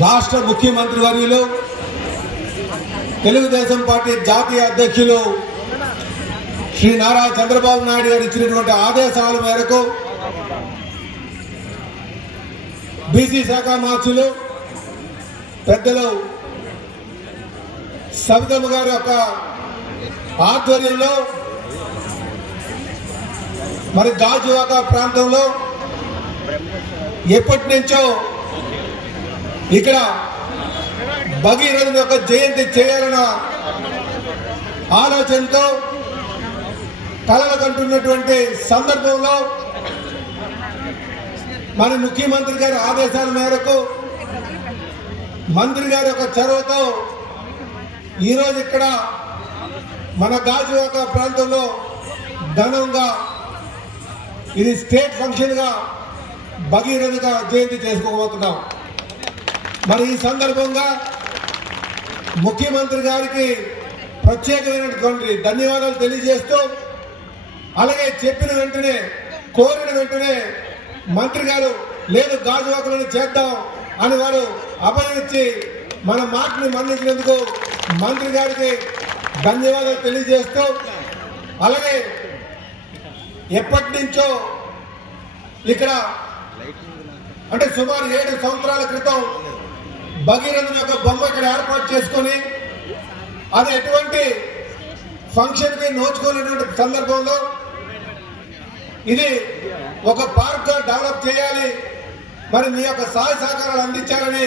రాష్ట్ర ముఖ్యమంత్రి వర్యులు తెలుగుదేశం పార్టీ జాతీయ అధ్యక్షులు శ్రీ నారా చంద్రబాబు నాయుడు గారు ఇచ్చినటువంటి ఆదేశాల మేరకు బీసీ శాఖ మార్చులు పెద్దలు సవితమ్మ గారి యొక్క ఆధ్వర్యంలో మరి గాజువాక ప్రాంతంలో ఎప్పటి నుంచో ఇక్కడ భగీరథుని యొక్క జయంతి చేయాలన్న ఆలోచనతో కలలు కంటున్నటువంటి సందర్భంలో మన ముఖ్యమంత్రి గారి ఆదేశాల మేరకు మంత్రి గారి యొక్క చొరవతో ఈరోజు ఇక్కడ మన గాజువాక ప్రాంతంలో ఘనంగా ఇది స్టేట్ ఫంక్షన్గా భగీరథగా జయంతి చేసుకోబోతున్నాం. మరి ఈ సందర్భంగా ముఖ్యమంత్రి గారికి ప్రత్యేకమైనటువంటి ధన్యవాదాలు తెలియజేస్తూ అలాగే చెప్పిన వెంటనే కోరిన వెంటనే మంత్రి గారు లేదు గాజువాకులను చేద్దాం అని వారు అభయించి మన మాటని మన్నించినందుకు మంత్రి గారికి ధన్యవాదాలు తెలియజేస్తూ అలాగే ఎప్పటి నుంచో ఇక్కడ అంటే సుమారు ఏడు సంవత్సరాల క్రితం భగీరథుని యొక్క బొమ్మ ఇక్కడ ఏర్పాటు చేసుకొని అది ఎటువంటి ఫంక్షన్కి నోచుకోలేటువంటి సందర్భంలో ఇది ఒక పార్క్ డెవలప్ చేయాలి. మరి మీ యొక్క సహాయ సహకారాలు అందించాలని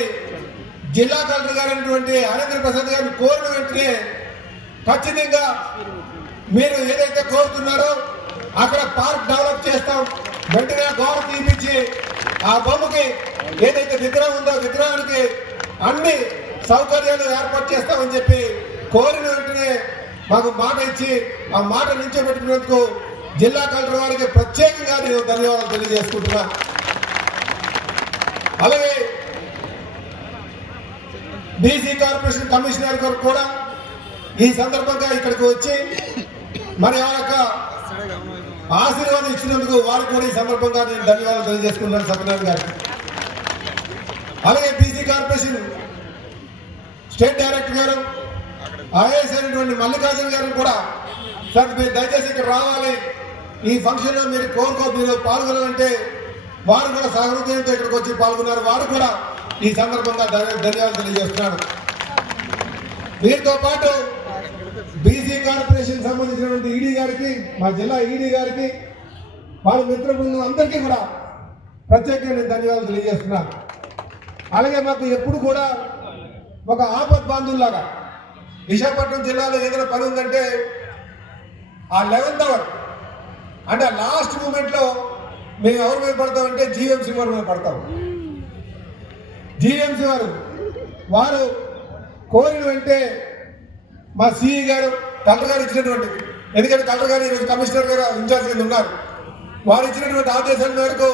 జిల్లా కలెక్టర్ గారైనటువంటి అయినటువంటి హరేంద్ర ప్రసాద్ గారిని కోరిన వెంటనే ఖచ్చితంగా మీరు ఏదైతే కోరుతున్నారో అక్కడ పార్క్ డెవలప్ చేస్తాం. వెంటనే గోడ తీపించి ఆ బొమ్మకి ఏదైతే విగ్రహం ఉందో విగ్రహానికి అన్ని సౌకర్యాలు ఏర్పాటు చేస్తామని చెప్పి కోరిన వెంటనే మాకు మాట ఇచ్చి ఆ మాట నిల్చోబెట్టినందుకు జిల్లా కలెక్టర్ వారికి ప్రత్యేకంగా నేను ధన్యవాదాలు తెలియజేసుకుంటున్నా. అలాగే బీసీ కార్పొరేషన్ కమిషనర్ గారు కూడా ఈ సందర్భంగా ఇక్కడికి వచ్చి మరి ఆ యొక్క ఆశీర్వాదం ఇచ్చినందుకు వారికి కూడా ఈ సందర్భంగా నేను ధన్యవాదాలు తెలియజేసుకుంటున్నాను సత్యనారాయణ గారికి. అలాగే బీసీ కార్పొరేషన్ స్టేట్ డైరెక్టర్ గారు ఐఏఎస్ అయినటువంటి మల్లికార్జున గారు కూడా సార్ మీరు దయచేసి ఇక్కడ రావాలి. ఈ ఫంక్షన్లో మీరు కోరుకో మీరు పాల్గొనాలంటే వారు కూడా సహృదయంతో ఇక్కడికి వచ్చి పాల్గొన్నారు. వారు కూడా ఈ సందర్భంగా ధన్యవాదాలు తెలియజేస్తున్నాను. వీరితో పాటు బీసీ కార్పొరేషన్ సంబంధించినటువంటి ఈడీ గారికి మా జిల్లా ఈడీ గారికి వాళ్ళ మిత్ర బృందం అందరికీ కూడా ప్రత్యేకంగా నేను ధన్యవాదాలు తెలియజేస్తున్నాను. అలాగే మాకు ఎప్పుడు కూడా ఒక ఆపత్ బాంధువులాగా విశాఖపట్నం జిల్లాలో ఏదైనా పని ఉందంటే ఆ లెవెన్త్ అవర్. అంటే ఆ లాస్ట్ మూమెంట్లో మేము ఎవరి మీద పడతామంటే జీఎంసీ వారి మీద పడతాం. జీఎంసీ వారు వారు కోరిన వెంటే మా సిఈ గారు కలెక్టర్ గారు ఇచ్చినటువంటి ఎందుకంటే కలెక్టర్ గారు ఈరోజు కమిషనర్ గారు ఇన్ఛార్జ్ కింద ఉన్నారు. వారు ఇచ్చినటువంటి ఆదేశాల మేరకు